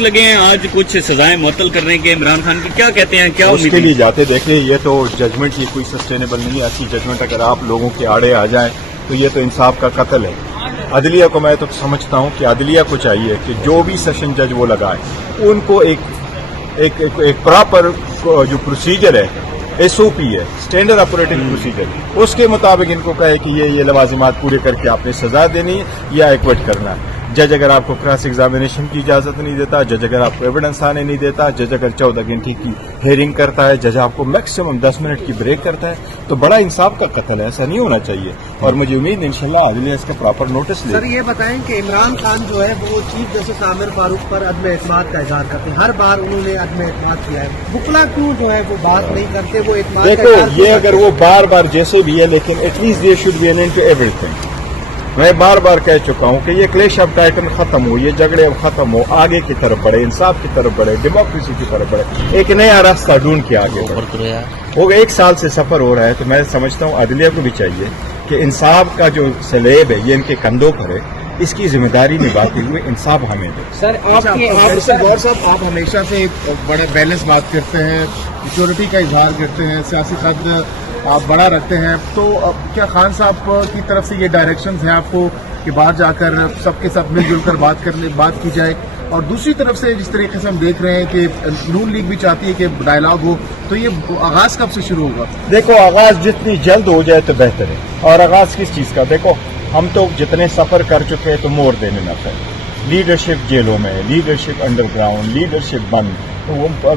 لگے ہیں آج کچھ سزائیں معطل کرنے کے عمران خان کی، کیا کہتے ہیں، کیا اس کے لیے جاتے دیکھیں یہ تو ججمنٹ ہی کوئی سسٹینیبل نہیں ہے. ایسی ججمنٹ اگر آپ لوگوں کے آڑے آ جائیں تو یہ تو انصاف کا قتل ہے. عدلیہ کو میں تو سمجھتا ہوں کہ عدلیہ کو چاہیے کہ جو بھی سیشن جج وہ لگائے ان کو ایک پراپر جو پروسیجر ہے، ایس او پی ہے، اسٹینڈرڈ آپریٹنگ پروسیجر، اس کے مطابق ان کو کہے کہ یہ لوازمات پورے کر کے آپ نے سزا دینی ہے یا ایکوٹ کرنا ہے. جج اگر آپ کو کراس ایگزامینیشن کی اجازت نہیں دیتا، جج اگر آپ کو ایویڈنس آنے نہیں دیتا، جج اگر 14 گھنٹے کی ہیئرنگ کرتا ہے، جج آپ کو میکسیمم 10 منٹ کی بریک کرتا ہے، تو بڑا انصاف کا قتل ہے. ایسا نہیں ہونا چاہیے اور مجھے امید انشاءاللہ عدلیہ اس کا پراپر نوٹس لے. سر یہ بتائیں کہ عمران خان جو ہے وہ چیف جسٹس عامر فاروق پر عدم اعتماد کا اظہار کرتے ہیں، ہر بار انہوں نے عدم اعتماد کیا ہے، وکلا کیوں جو ہے وہ بات نہیں کرتے، وہ اعتماد کا دیکھو اظہار یہ اگر وہ بار بار جیسے بھی ہے لیکن at least there should be an end to ایوری تھنگ. میں بار بار کہہ چکا ہوں کہ یہ کلیش آف ٹائٹن ختم ہو، یہ جھگڑے اب ختم ہو، آگے کی طرف بڑھے، انصاف کی طرف بڑھے، ڈیموکریسی کی طرف بڑھے، ایک نیا راستہ ڈھونڈ کے آگے بڑھے. وہ 1 سال سے سفر ہو رہا ہے تو میں سمجھتا ہوں عدلیہ کو بھی چاہیے کہ انصاف کا جو سلیب ہے یہ ان کے کندھوں پر ہے، اس کی ذمہ داری نبھاتے ہوئے انصاف ہمیں دے. سر غور صاحب آپ ہمیشہ سے بڑے بیلنس بات کرتے ہیں، میچورٹی کا اظہار کرتے ہیں، سیاسی قد آپ بڑا رکھتے ہیں، تو کیا خان صاحب کی طرف سے یہ ڈائریکشنز ہیں آپ کو کہ باہر جا کر سب کے ساتھ مل جل کر بات کی جائے، اور دوسری طرف سے جس طریقے سے ہم دیکھ رہے ہیں کہ نون لیگ بھی چاہتی ہے کہ ڈائلاگ ہو، تو یہ آغاز کب سے شروع ہوگا؟ دیکھو آغاز جتنی جلد ہو جائے تو بہتر ہے. اور آغاز کس چیز کا؟ دیکھو ہم تو جتنے سفر کر چکے ہیں تو مور دینے نہ ہے. لیڈرشپ جیلوں میں، لیڈرشپ انڈر گراؤنڈ، لیڈرشپ بند،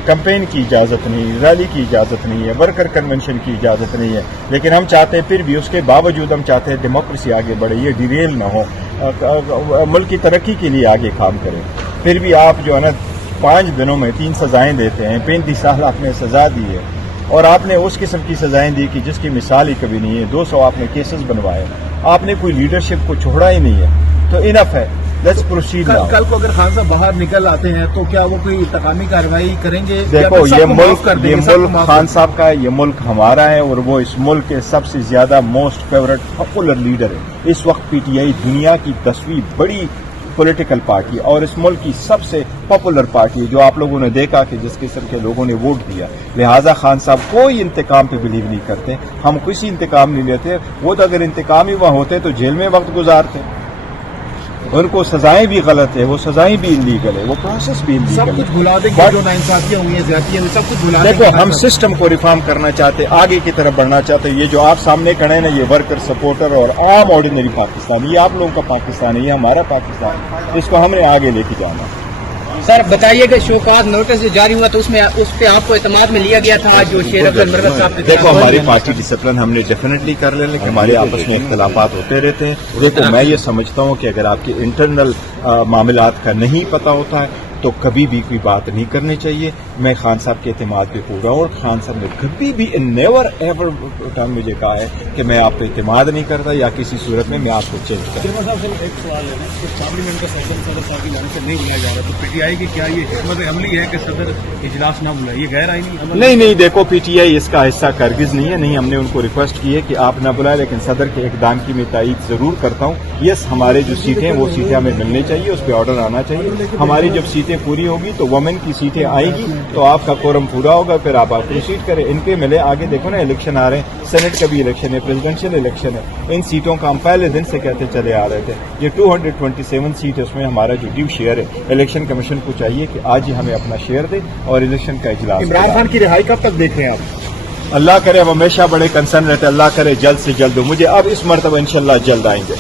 کمپین کی اجازت نہیں، ریلی کی اجازت نہیں ہے، ورکر کنونشن کی اجازت نہیں ہے. لیکن ہم چاہتے ہیں پھر بھی اس کے باوجود ہم چاہتے ہیں ڈیموکریسی آگے بڑھے، یہ ڈیریل نہ ہو، ملک کی ترقی کے لیے آگے کام کریں. پھر بھی آپ جو ہے نا 5 دنوں میں 3 سزائیں دیتے ہیں. 35 سال آپ نے سزا دی ہے اور آپ نے اس قسم کی سزائیں دی کہ جس کی مثال ہی کبھی نہیں ہے. 200 آپ نے کیسز بنوائے، آپ نے کوئی لیڈرشپ کو چھوڑا ہی نہیں ہے. تو انف ہے، لیٹس پروسیڈ ناؤ. کل کو اگر خان صاحب باہر نکل آتے ہیں تو کیا وہ کوئی انتقامی کارروائی کریں گے؟ دیکھو یہ ملک خان صاحب کا ہے، یہ ملک ہمارا ہے اور وہ اس ملک کے سب سے زیادہ موسٹ فیوریٹ پاپولر لیڈر ہے. اس وقت پی ٹی آئی دنیا کی 10ویں بڑی پولیٹیکل پارٹی اور اس ملک کی سب سے پاپولر پارٹی جو آپ لوگوں نے دیکھا کہ جس قسم کے لوگوں نے ووٹ دیا. لہٰذا خان صاحب کوئی انتقام پہ بلیو نہیں کرتے، ہم کسی انتقام نہیں لیتے. وہ تو اگر انتقام ہی وہاں ہوتے تو جیل میں وقت گزارتے. ان کو سزائیں بھی غلط ہے، وہ سزائیں بھی انلیگل ہے، وہ پروسیس بھی انلیگل ہے. سب کچھ بھلا دیں گے، جو ناانصافیاں ہوئی ہیں، زیادتیاں ہوئی، سب کچھ بھلا دیں گے. دیکھو ہم سسٹم کو ریفارم کرنا چاہتے، آگے کی طرف بڑھنا چاہتے. یہ جو آپ سامنے کھڑے ہیں نا، یہ ورکر سپورٹر اور عام آرڈینری پاکستان، یہ آپ لوگوں کا پاکستان ہے، یہ ہمارا پاکستان ہے. اس کو ہم نے آگے لے کے جانا. سر بتائیے کہ شوکاز نوٹس جو جاری ہوا تو اس پہ آپ کو اعتماد میں لیا گیا تھا جو شیر افضل مرغت صاحب نے؟ دیکھو ہماری پارٹی ڈسپلن ہم نے ڈیفینیٹلی کر لیں، لیکن ہمارے آپس میں اختلافات ہوتے رہتے ہیں. دیکھو میں یہ سمجھتا ہوں کہ اگر آپ کے انٹرنل معاملات کا نہیں پتہ ہوتا ہے تو کبھی بھی کوئی بات نہیں کرنی چاہیے. میں خان صاحب کے اعتماد پہ پورا ہوں اور خان صاحب نے کبھی بھی نیور ایور ٹائم مجھے کہا ہے کہ میں آپ پہ اعتماد نہیں کرتا یا کسی صورت میں آپ کو چینج کرتا. ایک سوال ہے نا کہ پارلیمنٹ کا سیشن صدر صاحب کی جانب سے نہیں بلایا جا رہا، تو پی ٹی آئی کی کیا یہ حکمت عملی ہے کہ صدر اجلاس نہ بلائے؟ یہ غیر آئینی عمل نہیں دیکھو پی ٹی آئی اس کا حصہ کرگز نہیں ہے. نہیں ہم نے ان کو ریکویسٹ کی ہے کہ آپ نہ بلائیں، لیکن صدر کے اقدام کی میں تائید ضرور کرتا ہوں. یس ہمارے جو سیٹیں ہیں وہ سیٹیں ہمیں ملنی چاہیے، اس پہ آرڈر آنا چاہیے. ہماری جب سیٹیں پوری ہوگی تو وومن کی سیٹیں آئیں گی تو آپ کا کورم پورا ہوگا، پھر آپ پروسیڈ کریں. ان کے ملے آگے دیکھو نا الیکشن آ رہے ہیں، سینٹ کا بھی الیکشن ہے، پریزیڈنشیل الیکشن ہے. ان سیٹوں کا ہم پہلے دن سے کہتے چلے آ رہے تھے. یہ 227 سیٹ ہے، اس میں ہمارا جو ڈیو شیئر ہے الیکشن کمیشن کو چاہیے کہ آج ہی ہمیں اپنا شیئر دے اور الیکشن کا اجلاس. عمران خان کی رہائی کب تک دیکھ رہے ہیں آپ؟ اللہ کرے ہم ہمیشہ بڑے کنسرن رہتے، اللہ کرے جلد سے جلد ہو. مجھے اب اس مرتبہ انشاءاللہ جلد آئیں گے.